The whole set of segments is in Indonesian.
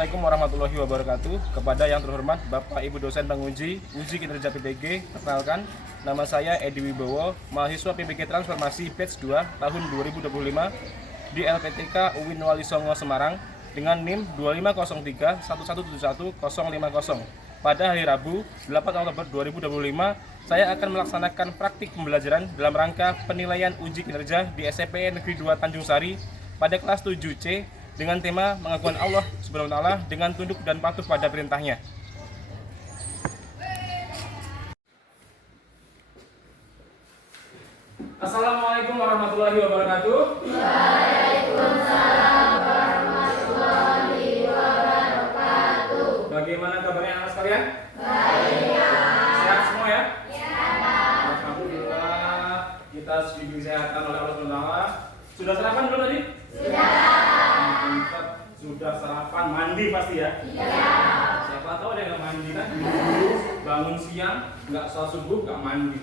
Assalamualaikum warahmatullahi wabarakatuh. Kepada yang terhormat Bapak Ibu dosen penguji uji kinerja PBG, perkenalkan nama saya Edi Wibowo, mahasiswa PBG Transformasi batch 2 tahun 2025 di LPTK UIN Wali Songo Semarang dengan NIM 2503 1171050. Pada hari Rabu 8 Oktober 2025, saya akan melaksanakan praktik pembelajaran dalam rangka penilaian uji kinerja di SMPN Negeri 2 Tanjung Sari pada kelas 7C dengan tema mengakukan Allah Subhanahu wa taala dengan tunduk dan patuh pada perintahnya. Assalamualaikum warahmatullahi wabarakatuh. Waalaikumsalam warahmatullahi wabarakatuh. Bagaimana kabarnya anak sekalian? Baik. Sehat semua ya? Ya. Alhamdulillah, kita diberi kesehatan oleh Allah Subhanahu wa taala. Sudah sarapan belum tadi? Sudah. Mantap. Sudah sarapan, mandi pasti ya? Iya. Siapa tahu ada yang nggak mandi kan? Dulu bangun siang, nggak sholat subuh, nggak mandi.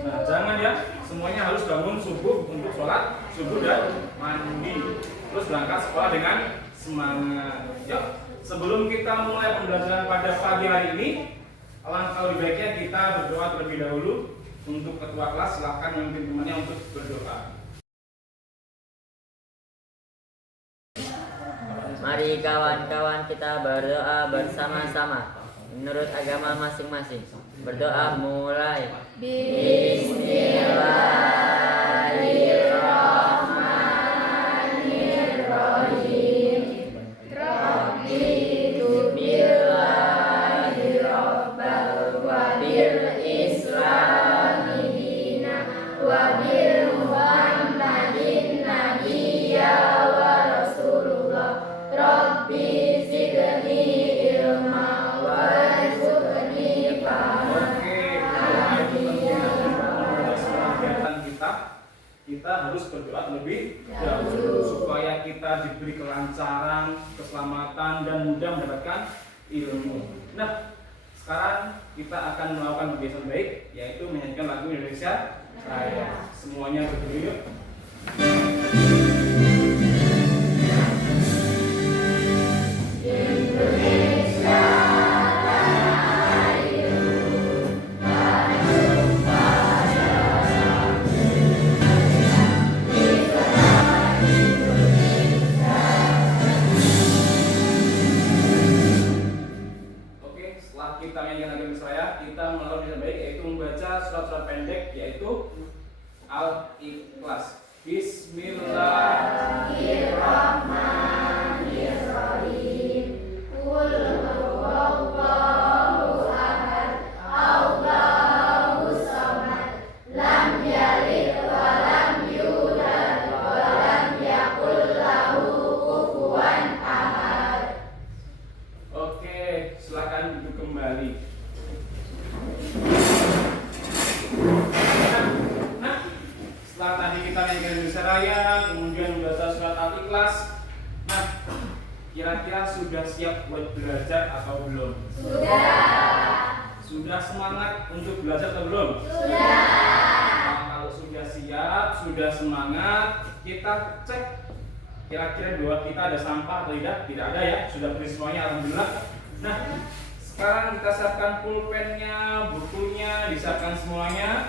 Nah, jangan ya. Semuanya harus bangun subuh untuk sholat subuh dan mandi. Terus berangkat sekolah dengan semangat. Ya. Sebelum kita mulai pembelajaran pada pagi hari ini, alangkah lebih baiknya kita berdoa terlebih dahulu. Untuk ketua kelas, silakan memimpin temannya untuk berdoa. Mari kawan-kawan kita berdoa bersama-sama menurut agama masing-masing. Berdoa mulai. Bismillahirrahmanirrahim. Raditu billahi rabbal wa bil islami dina wa bil muhammadin nabiyya wa rasulullah. Rabbi zidni ilma warzuqni fahma. Kita harus berdoa terlebih dahulu supaya kita diberi kelancaran, keselamatan dan mudah mendapatkan ilmu. Nah, sekarang kita akan melakukan kebiasaan baik, yaitu menyanyikan lagu Indonesia Raya. Semuanya berdiri yuk. Kita menyanyikan lagu Indonesia Raya, kita melakukan yang baik yaitu membaca surat-surat pendek yaitu Al-Ikhlas. Bismillahirrahmanirrahim. Qul huwallahu ahad, Allahus samad, lam yalid wa lam yulad wa lam yakul lahu kufuwan ahad. Oke, silakan duduk kembali. Nah, setelah tadi kita menyanyikan Indonesia Raya, kemudian membaca surat Al-Ikhlas. Nah, kira-kira sudah siap buat belajar atau belum? Sudah semangat untuk belajar atau belum? Nah, kalau sudah siap, sudah semangat, kita cek kira-kira di bawah kita ada sampah atau tidak? Tidak ada ya, sudah bersih semuanya, alhamdulillah. Nah, sekarang kita siapkan pulpennya, bukunya, disiapkan semuanya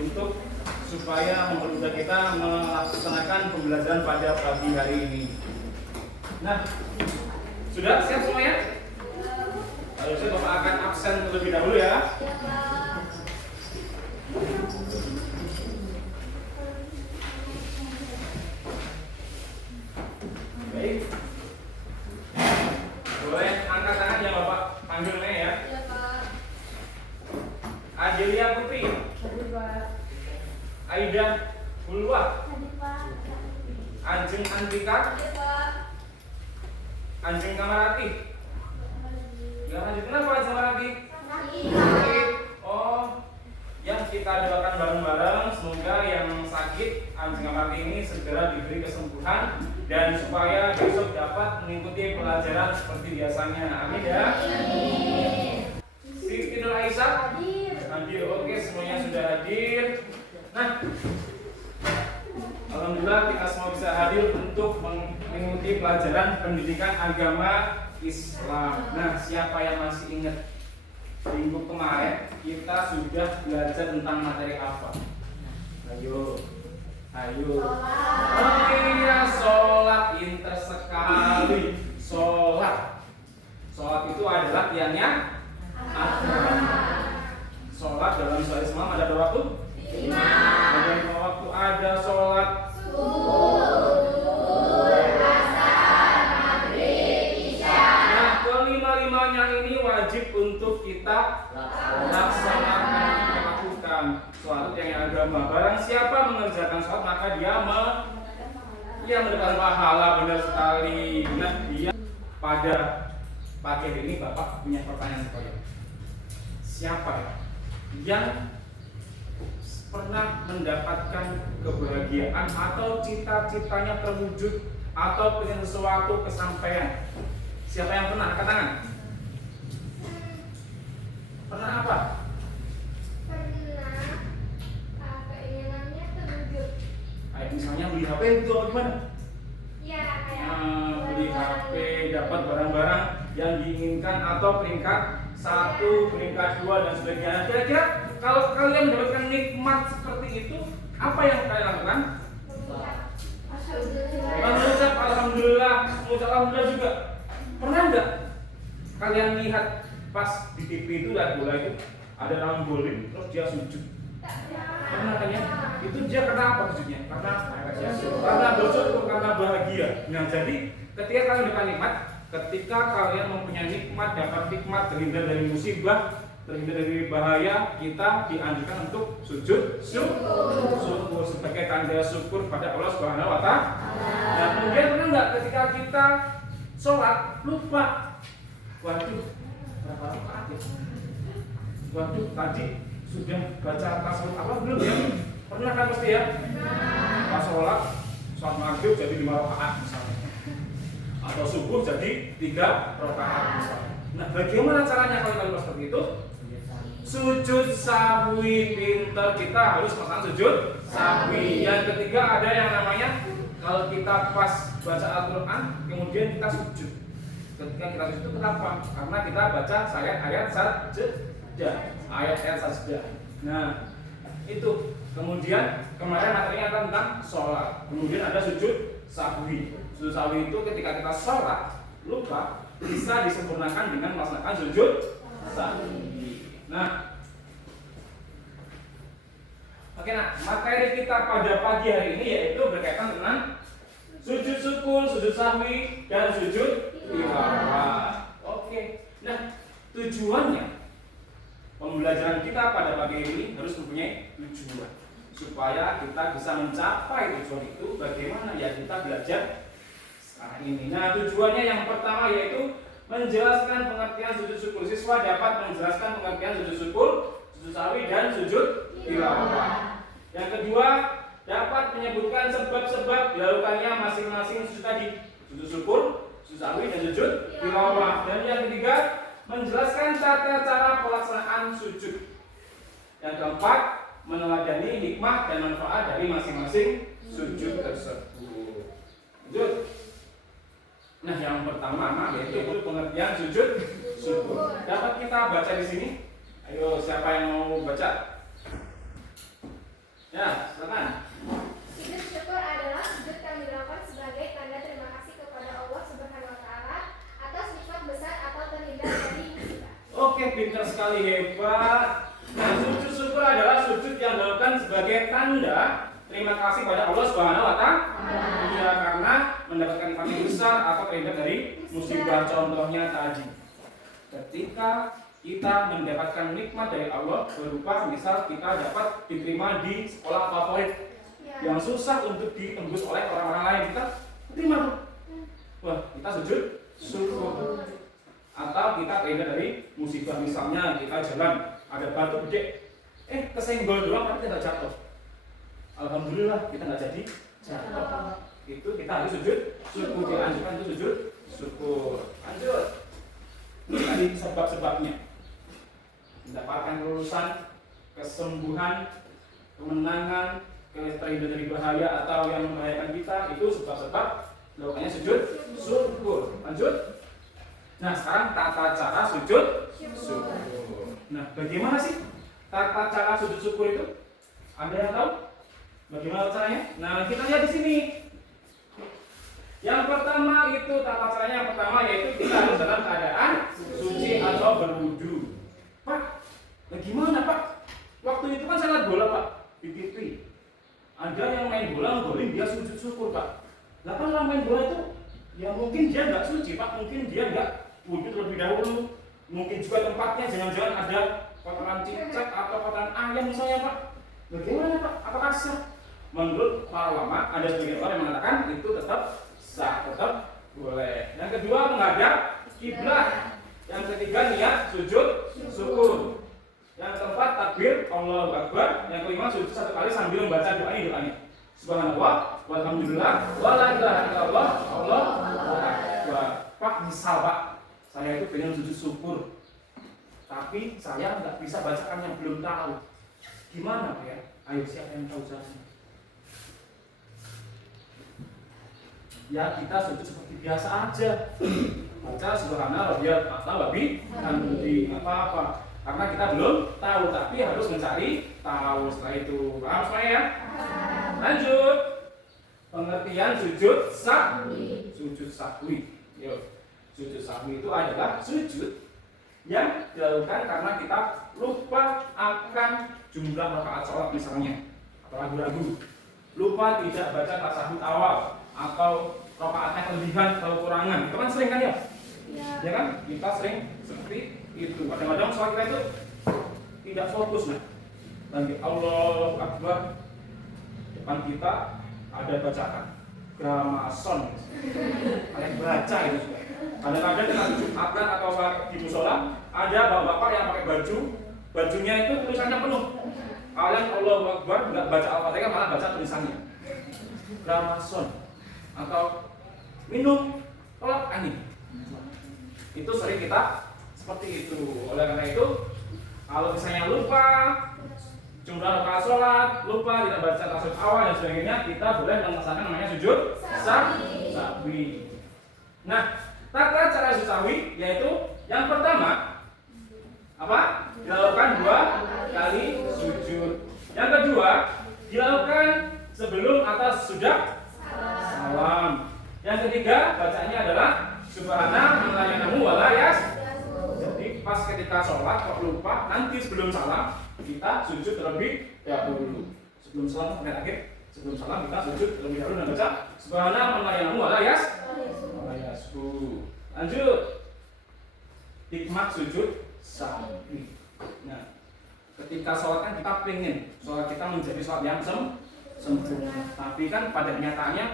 untuk supaya mempermudah kita melaksanakan pembelajaran pada pagi hari ini. Nah, sudah siap semuanya? Harusnya Bapak akan absen terlebih dahulu ya. Baik. Boleh angkat tangan yang Bapak panggilnya ya. Ya, Pak. Adelia Putri, Hadir, Pak. Aida Hulwa, Hadir, Pak. Anjing Andika, Hadir, Pak. Anjing Kamarati. Gak hadir, kenapa Anjing Kamarati? Sakit. Sakit. Oh, yang kita doakan bareng-bareng semoga yang sakit Anjing Kamarati ini segera diberi kesembuhan dan supaya besok dapat mengikuti pelajaran seperti biasanya. Amin ya. Siti Nur Aisyah hadir. Oke, semuanya sudah hadir. Nah, alhamdulillah kita semua bisa hadir untuk mengikuti Ini pelajaran pendidikan agama Islam. Nah, siapa yang masih ingat minggu kemarin kita sudah belajar tentang materi apa? Ayo. Oh iya, sholat, pinter sekali. Sholat itu adalah tiangnya agama. Sholat dalam Islam ada berapa waktu? 5. Ada 5 waktu. Ada sholat kelima-limanya ini wajib untuk kita laksanakan, kita lakukan. Sholat yang agama. Barang siapa mengerjakan sholat maka dia mendapatkan pahala, benar sekali. Nah, dia pada pagi hari ini Bapak punya pertanyaan kepada siapa yang pernah mendapatkan kebahagiaan atau cita-citanya terwujud atau pengen sesuatu kesampaian? Siapa yang pernah? Angkat tangan. Pernah apa? Keinginannya terwujud. Kayak misalnya beli HP itu apa gimana? Ya, kayak Beli HP, dapat barang-barang yang diinginkan atau peringkat 1, peringkat 2 dan sebagainya. Kira-kira kalau kalian mendapatkan nikmat seperti itu, apa yang kalian lakukan? Mengucap alhamdulillah, mengucap alhamdulillah juga. Pernah nggak kalian lihat pas di TV itu lihat bola itu ada orang golin terus dia sujud? Pernah kan ya? Itu dia karena apa sujudnya? Karena bersyukur, karena bahagia. Nah, jadi ketika kalian dapat nikmat, ketika kalian mempunyai nikmat, dapat nikmat, terhindar dari musibah, terhindar dari bahaya, kita dianjurkan untuk sujud syukur sebagai tanda syukur pada Allah Subhanahu wa Ta'ala. Nah, kemudian pernah nggak ketika kita sholat lupa, waduh berapa rakaat ya? Waduh tadi sudah baca tasawuf apa belum ya? Pernah kan pasti ya? Pas sholat maghrib jadi 5 rakaat misalnya, atau subuh jadi 3 rakaat misalnya. Nah, bagaimana caranya kalau kita seperti itu? Sujud sahwi, pinter, kita harus melakukan sujud sahwi. Yang ketiga ada yang namanya kalau kita pas baca Al-Quran kemudian kita sujud. Ketika kita sujud itu kenapa? Karena kita baca ayat-ayat sajdah, ayat-ayat sajdah. Nah, itu. Kemudian kemarin materinya tentang sholat. Kemudian ada sujud sahwi. Sujud sahwi itu ketika kita sholat lupa bisa disempurnakan dengan melaksanakan sujud sahwi. Nah, oke, materi kita pada pagi hari ini yaitu berkaitan dengan sujud syukur, sujud sahwi, dan sujud tilawah. Oke, nah tujuannya pembelajaran kita pada pagi ini harus mempunyai tujuan supaya kita bisa mencapai tujuan itu. Bagaimana ya kita belajar sekarang ini? Nah, tujuannya yang pertama yaitu menjelaskan pengertian sujud syukur. Siswa dapat menjelaskan pengertian sujud syukur, sujud sahwi, dan sujud tilawah. Yang kedua, dapat menyebutkan sebab-sebab dilakukannya masing-masing sujud tadi, sujud syukur, sujud sahwi, dan sujud tilawah. Dan yang ketiga, menjelaskan tata cara pelaksanaan sujud. Yang keempat, meneladani hikmah dan manfaat dari masing-masing sujud tersebut. Lanjut. Nah, yang pertama yaitu pengertian sujud syukur. Dapat kita baca di sini? Ayo, siapa yang mau baca? Ya, silakan. Sujud syukur adalah sujud yang dilakukan sebagai tanda terima kasih kepada Allah Subhanahu wa Ta'ala atas nikmat besar atau terhindar dari musibah. Oke, pintar sekali, hebat. Nah, sujud syukur adalah sujud yang dilakukan sebagai tanda terima kasih pada Allah Subhanahu wa Ta'ala. Iya, karena mendapatkan nikmat yang besar atau terhindar dari musibah. Contohnya tadi, ketika kita mendapatkan nikmat dari Allah berupa misal kita dapat diterima di sekolah favorit yang susah untuk ditembus oleh orang-orang lain, kita terima. Wah, kita sujud syukur. Atau kita terhindar dari musibah, misalnya kita jalan ada batu gede, kesenggol doang tapi tidak jatuh. Alhamdulillah kita nggak jadi jatuh. Itu kita harus sujud syukur. Dilanjutkan itu sujud syukur. Lanjut. Ini tadi sebab-sebabnya. Mendapatkan kelulusan, kesembuhan, kemenangan, terhindar dari bahaya atau yang membahayakan kita, itu sebab-sebab Lakukannya sujud syukur. Lanjut. Nah, sekarang tata cara sujud syukur. Nah, bagaimana sih tata cara sujud syukur itu? Ada yang tahu? Bagaimana caranya? Nah, kita lihat di sini. Yang pertama itu tata caranya yang pertama yaitu kita harus dalam keadaan suci atau berwudu. Pak, bagaimana Pak? Waktu itu kan salat bola Pak di TV. Ada yang main bola ngegolin dia sujud syukur Pak. Lah kan orang main bola itu ya mungkin dia nggak suci Pak, mungkin dia nggak wudu terlebih dahulu. Mungkin juga tempatnya jangan-jangan ada kotoran cicak atau kotoran ayam misalnya Pak. Bagaimana Pak? Apakah sah? Menurut para ulama ada sebagian orang yang mengatakan itu tetap sah, tetap boleh. Yang kedua menghadap kiblat. Yang ketiga niat sujud syukur. Yang keempat takbir Allahu Akbar. Yang kelima sujud satu kali sambil membaca doanya. Subhanallah, walhamdulillah, wala ilaha illallah, Allahu Akbar. Pak, misal Pak, saya itu pengen sujud syukur, tapi saya nggak bisa bacakan yang belum tahu. Gimana Pak ya? Ayo siapa yang tahu caranya? Ya kita sujud seperti biasa aja. Baca subhanallah rabbiyal a'la wa bihamdihi apa-apa. Karena kita belum tahu, tapi harus mencari tahu setelah itu. Paham semuanya ya? Lanjut. Pengertian sujud sahwi. Sujud sahwi. Yuk. Sujud sahwi itu adalah sujud yang dilakukan karena kita lupa akan jumlah rakaat sholat misalnya, atau ragu-ragu, lupa tidak baca tasyahud awal, atau rakaatnya kelebihan atau kurangan. Itu kan sering kan ya? Ya kan? Kita sering seperti itu. Kadang-kadang sholat kita itu tidak fokus lah. Nanti Allahu Akbar, depan kita ada bacaan gramason, kayak baca itu. Kadang-kadang kita Jumatan atau sholat di musola ada bapak-bapak yang pakai bajunya itu tulisannya penuh. Kalian Allahu Akbar nggak baca Al-Fatihah malah baca tulisannya. Gramason atau minum tolak angin. Itu sering kita seperti itu. Oleh karena itu, kalau misalnya lupa jumlah rakaat sholat, lupa tidak baca tasyahud awal dan sebagainya, kita boleh melaksanakan namanya sujud sahwi. Nah, tata cara sujud sahwi yaitu yang pertama apa? Dilakukan 2 kali sujud. Yang kedua dilakukan sebelum atau sudah salam. Yang ketiga bacaannya adalah subhana melayanamu walayas. Jadi pas ketika sholat kok lupa, nanti sebelum salam kita sujud terlebih dahulu. Sebelum salam sampai akhir, sebelum salam kita sujud terlebih dahulu dan baca subhana melayanamu walayas. Lanjut. Hikmah sujud sahwi. Nah, ketika sholat kan kita pengen sholat kita menjadi sholat yang sempurna. Tapi kan pada kenyataannya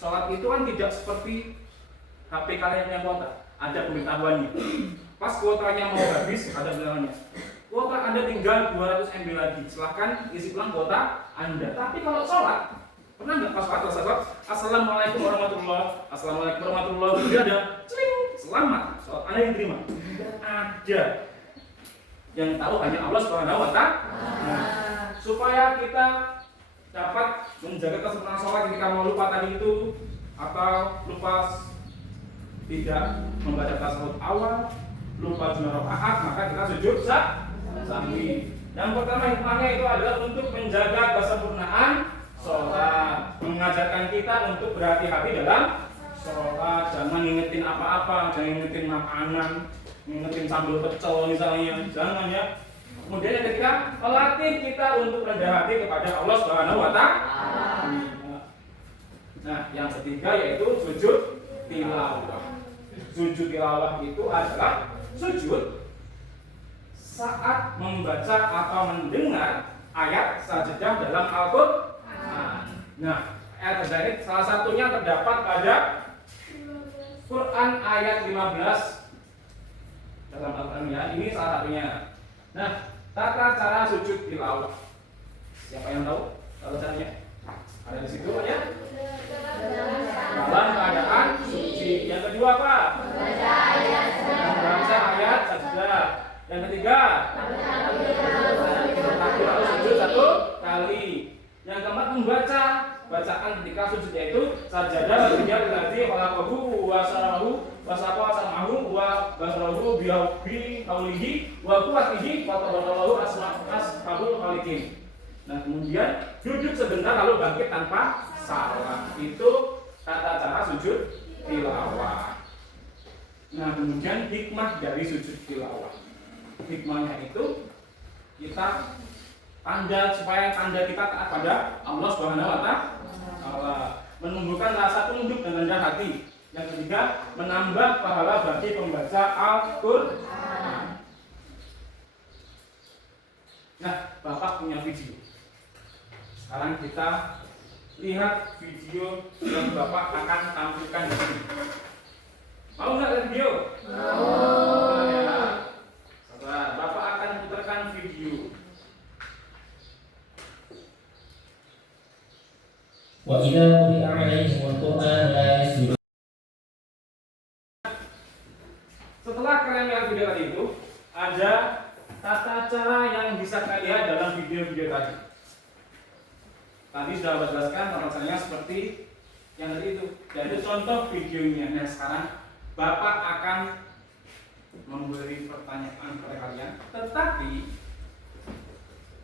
sholat itu kan tidak seperti HP kalian yang kuota. Ada pemberitahuannya. Pas kuotanya mau habis, ada pemberitahuannya. Kuota Anda tinggal 200 MB lagi. Silahkan isi ulang kuota Anda. Tapi kalau sholat, pernah nggak pas sholat? Assalamualaikum warahmatullahi. Assalamualaikum warahmatullahi. Sudah ada, cling, selamat. Sholat Anda yang terima. Ada. Yang tahu hanya Allah Subhanahu wa Ta'ala. Nah, supaya kita dapat menjaga kesempurnaan sholat ketika mau lupa tadi itu, atau lupa tidak membaca tasyahud awal, lupa jumlah rakaat, maka kita sujud sahwi. Yang pertama hikmahnya itu adalah untuk menjaga kesempurnaan sholat, mengajarkan kita untuk berhati-hati dalam sholat, jangan ngingetin apa-apa, jangan ngingetin makanan, ngingetin sambal pecel misalnya, jangan ya. Kemudian yang ketiga, melatih kita untuk rendah hati kepada Allah Subhanahu wa Ta'ala. Nah, yang ketiga yaitu sujud tilawah. Sujud tilawah itu adalah sujud saat membaca atau mendengar ayat sajadah dalam Al-Qur'an. Nah, ayat sajadah ini salah satunya terdapat pada Quran ayat 15 dalam Al-Qur'an ya. Ini salah satunya. Nah, tata cara sujud tilawah. Siapa yang tahu tata caranya? Ada di situ ya. Dalam keadaan suci. Yang kedua apa? Membaca ayat sajadah. Yang ketiga, takbir atau sujud 1 kali. Yang keempat membaca bacaan ketika sujud, yaitu sajadah artinya berarti khalaqahu wa sarahu wa saqa samahu wa basarahu bi haulihi wa quwwatihi wa tabarakallahu ashabul khaliqin. Nah, kemudian duduk sebentar lalu bangkit tanpa salam. Itu tata cara sujud tilawah. Nah, kemudian hikmah dari sujud tilawah. Hikmahnya itu kita supaya tanda kita taat pada Allah Subhanahu wa taala, menumbuhkan rasa tunduk dan rendah hati. Yang ketiga, menambah pahala bagi pembaca Al-Qur'an. Nah, Bapak punya video. Sekarang kita lihat video yang Bapak akan tampilkan di sini. Mau nggak lihat video? Mau. Ya. Sabar, Bapak akan putarkan video. Wa idza quri'a 'alaihimul Qur'an la yasjudun. Setelah kalian lihat video tadi itu, ada tata cara yang bisa kalian lihat dalam video-video tadi. Tadi sudah saya jelaskan tata caranya seperti yang tadi itu. Jadi contoh videonya. Nah, sekarang Bapak akan memberi pertanyaan kepada kalian, tetapi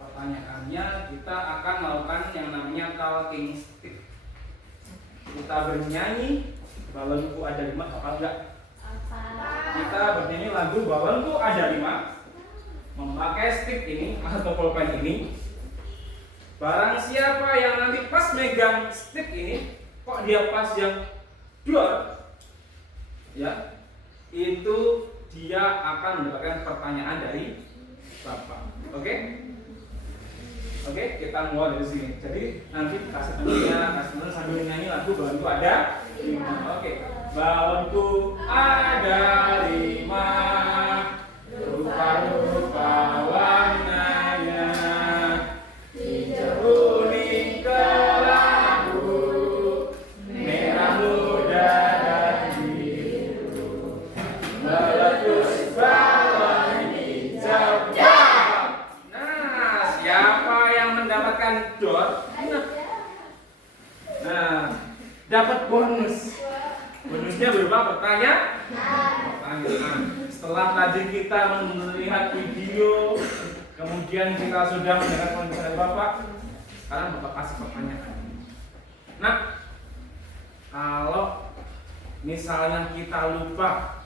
pertanyaannya kita akan melakukan yang namanya talking stick. Kita bernyanyi balonku ada 5, hafal enggak? Kita bernyanyi lagu balonku ada 5, memakai stick ini atau pulpen ini. Barang siapa yang nanti pas megang stick ini, kok dia pas yang dua, ya, itu dia akan mendapatkan pertanyaan dari Bapak. Oke? Oke, kita mulai dari sini. Jadi nanti kasih temennya sambil nyanyi lagu balonku ada 5. Oke. Balonku ada 5, rupa-rupa warnanya, hijau, kuning, kelabu, merah muda dan biru, meletus balon hijau. Nah, siapa yang mendapatkan dot? Nah, dapat bonus. Bonusnya berupa pertanyaan. Setelah tadi kita melihat video, kemudian kita sudah mendengar penjelasan dari Bapak, sekarang Bapak kasih pertanyaan. Nah, kalau misalnya kita lupa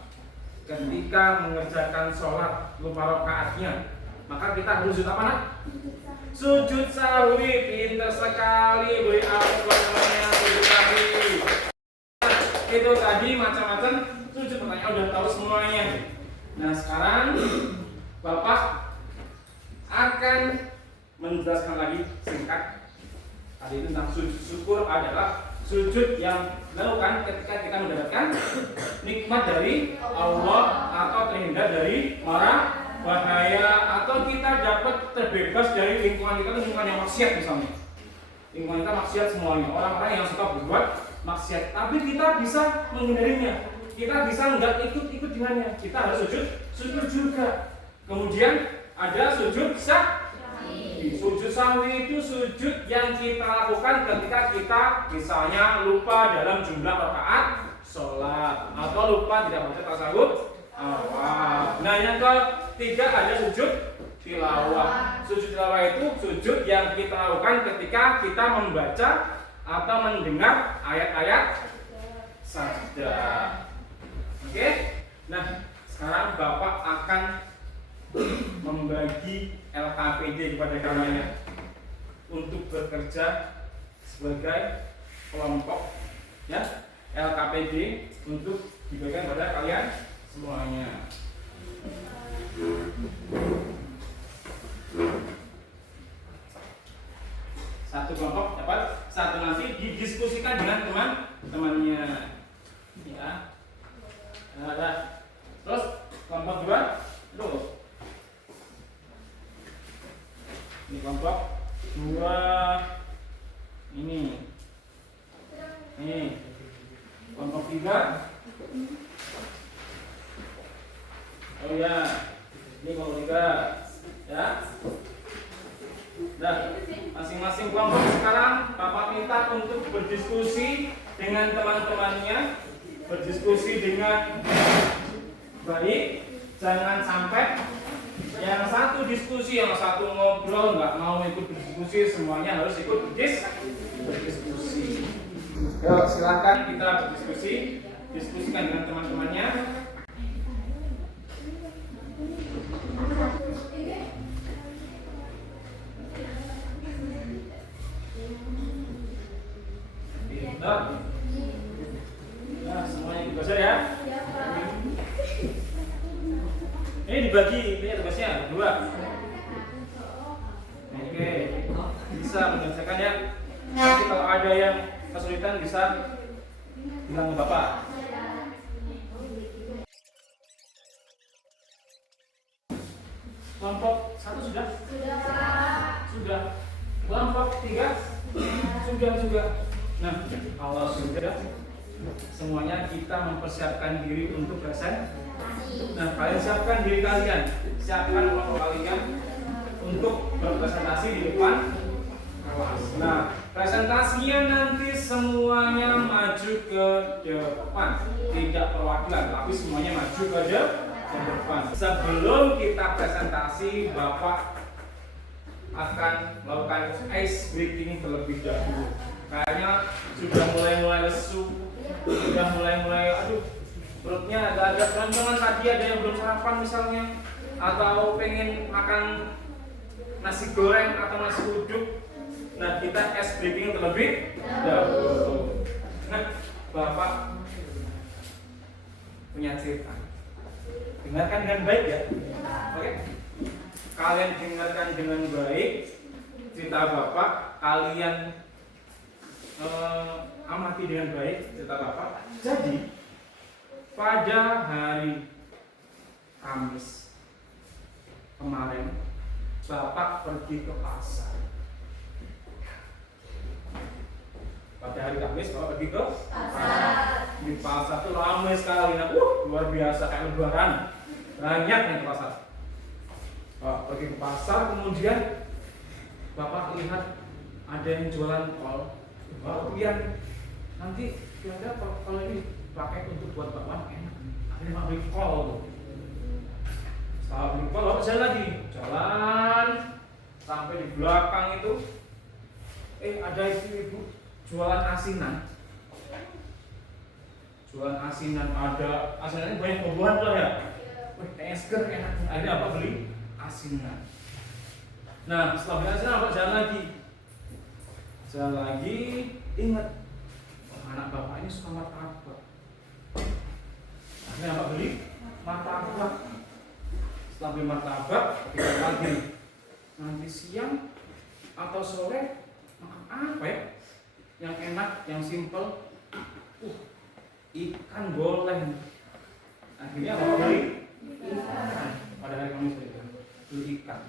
ketika mengerjakan sholat, lupa rakaatnya, maka kita harus sujud apa, Nak? Sujud sahwi. Pintar sekali, beri aplaus namanya sujud sahwi. Itu tadi macam-macam sujud, pertanyaan udah tahu semuanya. Nah, sekarang Bapak akan menjelaskan lagi singkat. Tadi itu tentang sujud syukur adalah sujud yang dilakukan ketika kita mendapatkan nikmat dari Allah atau terhindar dari mara bahaya, atau kita dapat terbebas dari lingkungan kita, lingkungan yang maksiat misalnya. Lingkungan kita maksiat semuanya, orang-orang yang suka berbuat maksiat, tapi kita bisa menghindarinya. Kita bisa nggak ikut dengannya. Kita harus sujud juga. Kemudian ada sujud sahwi. Sujud sahwi itu sujud yang kita lakukan ketika kita misalnya lupa dalam jumlah rakaat sholat, atau lupa tidak baca tasawuf awal. Nah, yang ketiga ada sujud tilawah. Sujud tilawah itu sujud yang kita lakukan ketika kita membaca atau mendengar ayat-ayat sajdah. Oke? Nah, sekarang Bapak akan membagi LKPD kepada kalian untuk bekerja sebagai kelompok, ya. LKPD untuk dibagikan kepada kalian semuanya. Satu kelompok dapat satu, nanti didiskusikan dengan teman-temannya, ya. Nah, terus kelompok 2 tuh. Ini kelompok 2 ini. Kelompok 3. Oh ya. Ini kelompok 3, ya. Nah, masing-masing kelompok sekarang Bapak minta untuk berdiskusi dengan teman-temannya, berdiskusi dengan baik, jangan sampai yang satu diskusi, yang satu ngobrol, nggak mau ikut berdiskusi, semuanya harus ikut berdiskusi. Yuk, silakan kita berdiskusi, diskusikan dengan teman-temannya. Nah, semuanya ikut belajar ya. Ini dibagi, ini tugasnya 2. Oke, bisa menyelesaikan ya. Nanti kalau ada yang kesulitan bisa bilang ke Bapak. Kelompok 1 sudah? Sudah, Pak. Sudah. Kelompok 3? Sudah juga. Nah, kalau sudah, semuanya kita mempersiapkan diri untuk presentasi. Nah, kalian siapkan diri kalian, siapkan kelompok kalian untuk berpresentasi di depan kelas. Nah, presentasinya nanti semuanya maju ke depan, tidak perwakilan, tapi semuanya maju ke depan. Sebelum kita presentasi, Bapak akan melakukan ice breaking terlebih dahulu. Kayaknya sudah mulai lesu, sudah mulai aduh, perutnya agak-agak keroncongan, tadi ada yang belum sarapan misalnya, atau pengen makan nasi goreng atau nasi uduk. Nah, kita ice breaking terlebih dahulu. Nah, Bapak punya cerita, dengarkan dengan baik ya. Oke, kalian dengarkan dengan baik cerita Bapak, kalian amati dengan baik cerita Bapak. Jadi pada hari Kamis kemarin Bapak pergi ke pasar. Pada hari Kamis Bapak pergi ke pasar. Di pasar itu ramai sekali, luar biasa, kayak lebaran, banyak yang ke pasar. Bapak pergi ke pasar, kemudian Bapak lihat ada yang jualan kol. Bapak lihat nanti kira-kira kalau ini pakai untuk buat bakwan enak. Akhirnya Bapak beli kol. Setelah beli kol, Bapak jalan sampai di belakang itu, ada ibu jualan asinan. Jualan asinan, ada asinannya banyak buah-buahan tuh ya. Kayaknya seger, enak. Akhirnya Bapak beli asinan. Nah, setelah beli asinan Bapak jalan lagi, ingat anak Bapak ini suka martabak. Akhirnya Bapak beli martabak. Setelah beli martabak, ketika lagi nanti siang atau sore makan apa ya? Yang enak, yang simple. Ikan goreng. Akhirnya Bapak beli ikan. Pada hari Kamis beli ikan.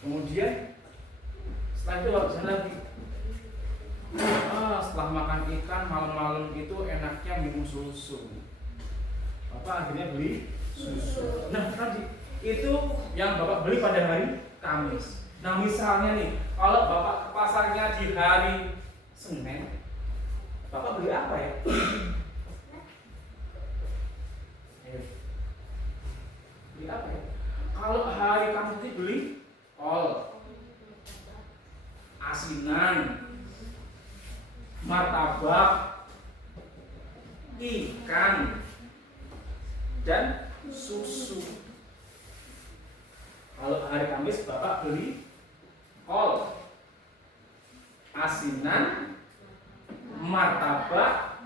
Kemudian setelah itu Bapak jalan lagi. Setelah makan ikan malam-malam itu enaknya minum susu. Bapak akhirnya beli susu. Nah, tadi itu yang Bapak beli pada hari Kamis. Nah, misalnya nih, kalau Bapak ke pasarnya di hari Senin, Bapak beli apa ya? Beli apa ya? Kalau hari Kamis itu beli kol, asinan, martabak, ikan, dan susu. Kalau hari Kamis Bapak beli kol, asinan, martabak,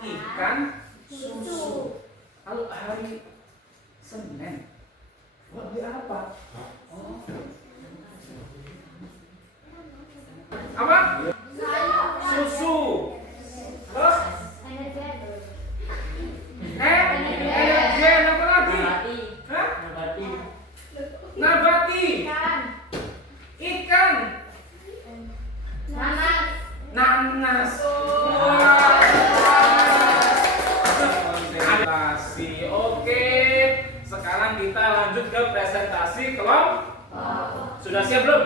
ikan, susu. Kalau hari Senin Bapak beli apa? Apa? Susu. Terus? Energen apa lagi? Hah? Nabati. Ikan. Nanas. Oke. Sekarang kita lanjut ke presentasi kelompok. Sudah siap belum?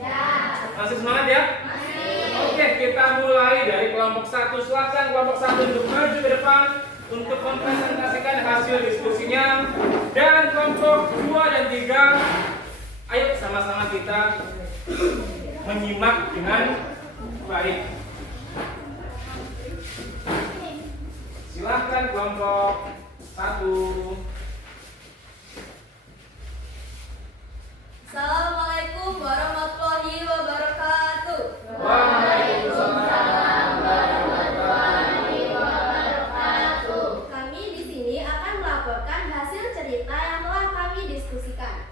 Ya. Masih semangat ya? Masih. kelompok 1 silakan kelompok 1 untuk maju ke depan untuk mempresentasikan hasil diskusinya, dan kelompok 2 dan 3 ayo sama-sama kita menyimak dengan baik. Silahkan kelompok 1. Assalamualaikum warahmatullahi wabarakatuh. Waalaikumsalam warahmatullahi wabarakatuh. Kami di sini akan melaporkan hasil cerita yang telah kami diskusikan.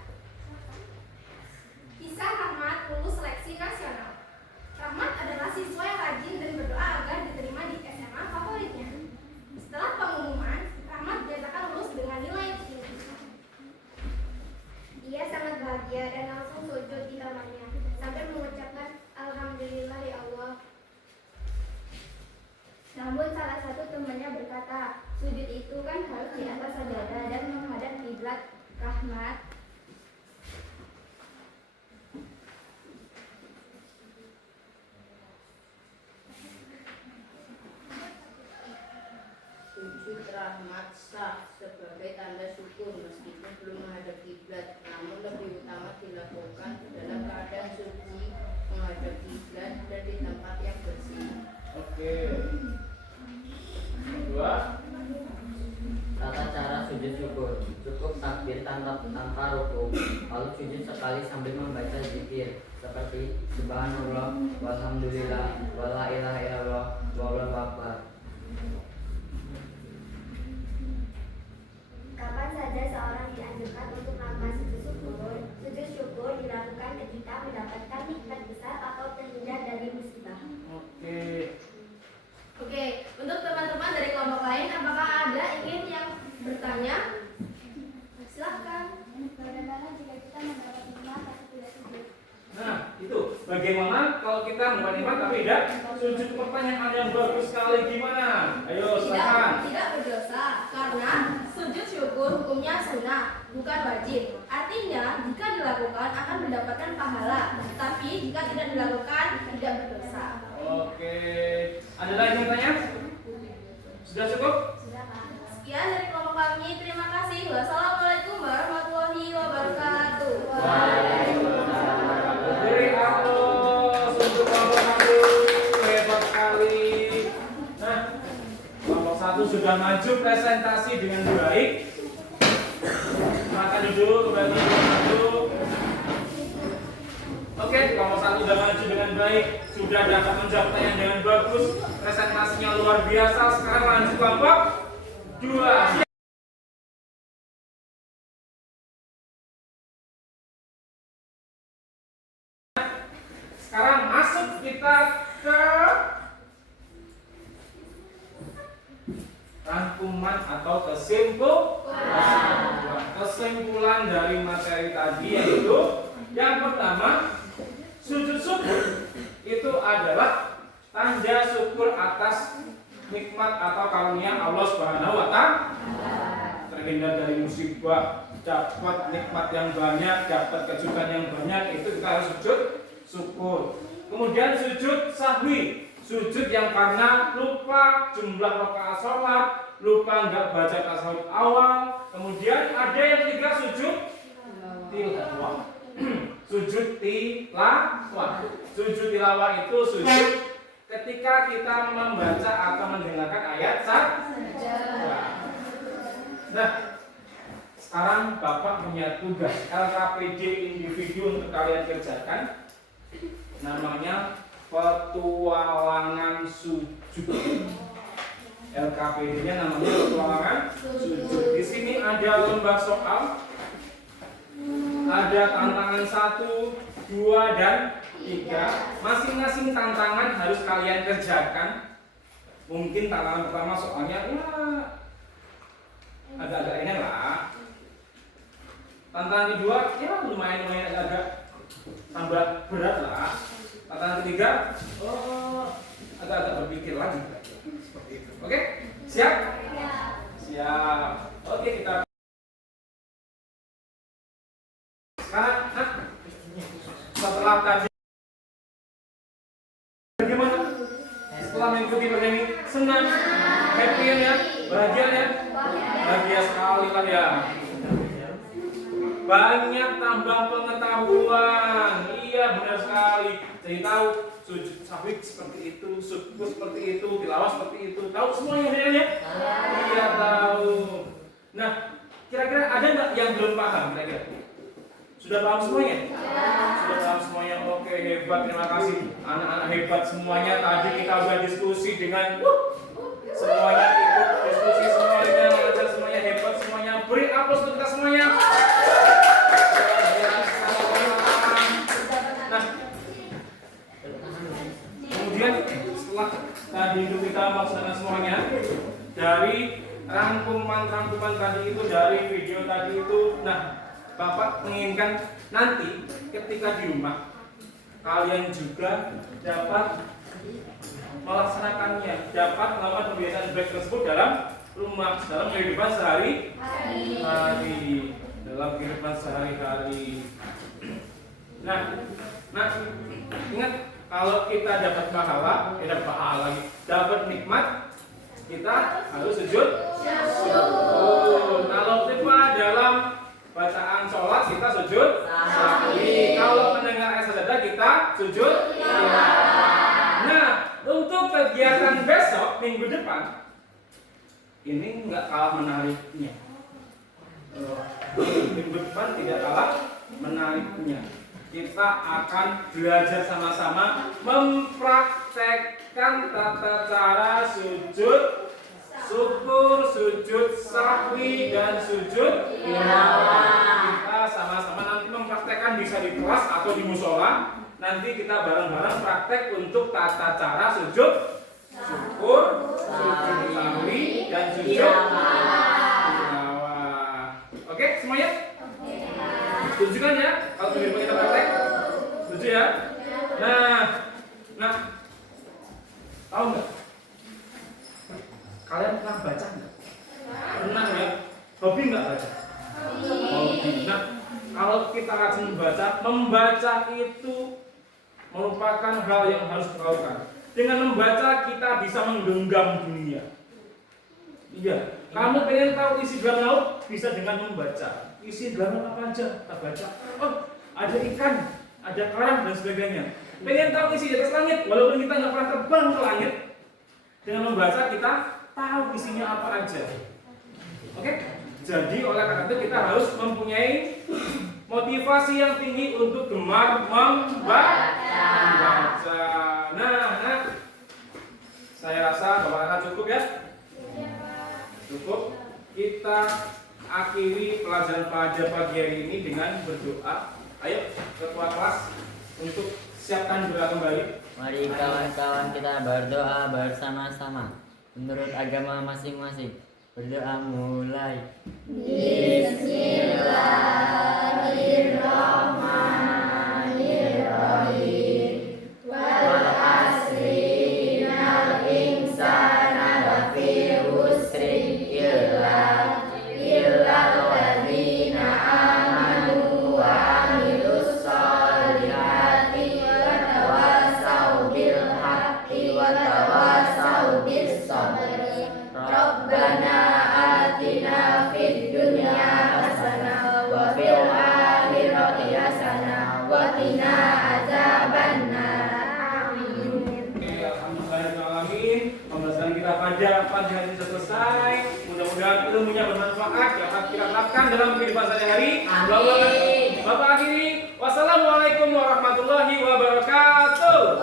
Kisah Rahmat lulus seleksi nasional. Rahmat adalah siswa yang rajin dan berdoa agar diterima di SMA favoritnya. Setelah pengumuman, Rahmat dinyatakan lulus dengan nilai tinggi. Ia sangat bahagia dan langsung sujud di kamarnya sambil mengucapkan Alhamdulillah ya Allah. Namun salah satu temannya berkata, sujud itu kan harus di atas sajadah dan menghadap kiblat. Rahmat Sujud Rahmat sah sebagai tanda syukur meskipun belum menghadap kiblat, namun lebih utama dilakukan dalam keadaan suci, menghadap kiblat dan di tempat yang bersih. Oke. Kedua, Tata cara sujud syukur. Cukup takbir tanpa ruku, lalu sujud sekali sambil membaca zikir seperti Subhanallah, walhamdulillah, wala ilaha illallah, wallahu akbar. Kapan saja seorang dianjurkan untuk melakukan sujud syukur? Sujud syukur dilakukan ketika mendapatkan nikmat besar atau terhindar dari musibah. oke. Oke, untuk teman-teman dari kelompok lain, apakah ada ingin yang bertanya? Silahkan. Bagaimana jika kita mendapat nikmat tapi tidak sujud? Nah, itu bagaimana kalau kita mendapat nikmat tapi tidak sujud? Pertanyaan yang bagus sekali, gimana? Ayo silakan. Tidak berdosa karena sujud syukur hukumnya sunnah, bukan wajib. Artinya jika dilakukan akan mendapatkan pahala, tapi jika tidak dilakukan tidak berdosa. Oke. Ada lagi yang bertanya? Sudah cukup? Sudah Pak. Sekian dari kelompok kami, terima kasih. Wassalamualaikum warahmatullahi wabarakatuh. Beri aplaus untuk kelompok 1, hebat sekali. Nah, kelompok 1 sudah maju presentasi dengan baik. Maka duduk, kembali duduk. Oke, kelompok 1 sudah maju dengan baik, sudah dapat menjawab pertanyaan dengan bagus, presentasinya luar biasa. Sekarang lanjut kelompok 2. Sekarang masuk kita ke rangkuman atau kesimpulan dari materi tadi, yaitu yang pertama, sujud syukur itu adalah tanda syukur atas nikmat atau karunia Allah Subhanahu wa Ta'ala. Terhindar dari musibah, dapat nikmat yang banyak, dapat kejutan yang banyak, itu kita harus sujud syukur. Kemudian sujud sahwi, sujud yang karena lupa jumlah rakaat sholat, lupa nggak baca tasawuf awal. Kemudian ada yang ketiga, sujud tilawah. Sujud tilawah. Sujud tilawah itu sujud ketika kita membaca atau mendengarkan ayat saja. Nah, sekarang Bapak punya tugas LKPD individu untuk kalian kerjakan. Namanya petualangan sujud. LKPD-nya namanya petualangan sujud. Di sini ada lomba soal, ada tantangan 1, 2, dan 3. Masing-masing tantangan harus kalian kerjakan. Mungkin tantangan pertama soalnya agak-agak ringan lah. Tantangan kedua lumayan agak-agak tambah berat lah. Tantangan ketiga agak-agak berpikir lagi. Seperti itu. Oke? Siap? Siap. Oke, kita sekarang setelah tadi bagaimana? setelah mengikuti program ini? Senang? Happy ya? Bahagia ya? Bahagia sekali lah ya. Banyak tambah pengetahuan. Iya benar sekali. Jadi tahu sujud sahwi seperti itu, syukur seperti itu, tilawah seperti itu. Tahu semuanya ya? Iya tahu. Nah, kira-kira ada nggak yang belum paham kira-kira? Sudah paham semuanya? Sudah paham semuanya. Oke, hebat. Terima kasih. Anak-anak hebat semuanya. Tadi kita sudah diskusi dengan semuanya, ikut diskusi semuanya, belajar semuanya, hebat semuanya. Beri aplaus untuk kita semuanya. Nah, kemudian setelah tadi itu kita melaksanakan semuanya, dari rangkuman tadi itu, dari video tadi itu, nah, Bapak menginginkan nanti ketika di rumah kalian juga dapat melaksanakannya, dapat melakukan kebiasaan baik tersebut dalam rumah, dalam kehidupan sehari-hari, dalam kehidupan sehari-hari. Nah, ingat kalau kita dapat pahala, dapat nikmat, kita harus sujud syukur. Kalau tiba dalam bacaan sholat kita sujud sahwi. Kalau mendengar ayat sajadah kita sujud tilawah. Nah, untuk kegiatan besok minggu depan ini nggak kalah menariknya. Minggu depan tidak kalah menariknya. Kita akan belajar sama-sama mempraktekkan tata cara sujud syukur, sujud sahwi, dan sujud tilawah. Kita sama-sama nanti mempraktekkan, bisa di kelas atau di musola. Nanti kita bareng-bareng praktek untuk tata cara sujud syukur, sujud sahwi, dan sujud tilawah. Oke, semuanya? Setuju kan ya? Kalau kita praktek? Setuju ya? Nah, tahu nggak? Kalian pernah baca nggak? Pernah ya? Hobi nggak baca? Hobi. Nah, kalau kita rajin membaca itu merupakan hal yang harus kita lakukan. Dengan membaca kita bisa menggenggam dunia. Iya, kamu pengen tahu isi dalam laut bisa dengan membaca. Isi dalam apa aja kita baca. Oh, ada ikan, ada kerang dan sebagainya. Pengen tahu isi di atas langit, walaupun kita nggak pernah terbang ke langit, dengan membaca kita tahu isinya apa aja. Oke? Jadi oleh karena itu kita harus mempunyai motivasi yang tinggi untuk gemar membaca. Nah, saya rasa Bapak cukup ya? Cukup. Kita akhiri pelajaran pada pagi hari ini dengan berdoa. Ayo ketua kelas untuk siapkan doa kembali. Mari kawan-kawan kita berdoa bersama-sama menurut agama masing-masing. Berdoa mulai. Bismillahirrahmanirrahim. Wal asri innal insana lafi khusrin illa alladzina amanu wa amilus solihati wa tawassaw bil haqqi wa tawassaw bis sabri. Rabbana atina fid dunya hasanah wa fil akhirati hasanah wa qina adzabannar. Amin. Alhamdulillahirrahmanirrahim. Pembahasan kita pada pagi hari ini selesai. Mudah-mudahan ilmunya bermanfaat, dapat kita terapkan dalam kehidupan sehari-hari. Bapak akhiri. Wassalamualaikum warahmatullahi wabarakatuh.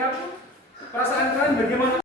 kira-kira perasaan kalian bagaimana?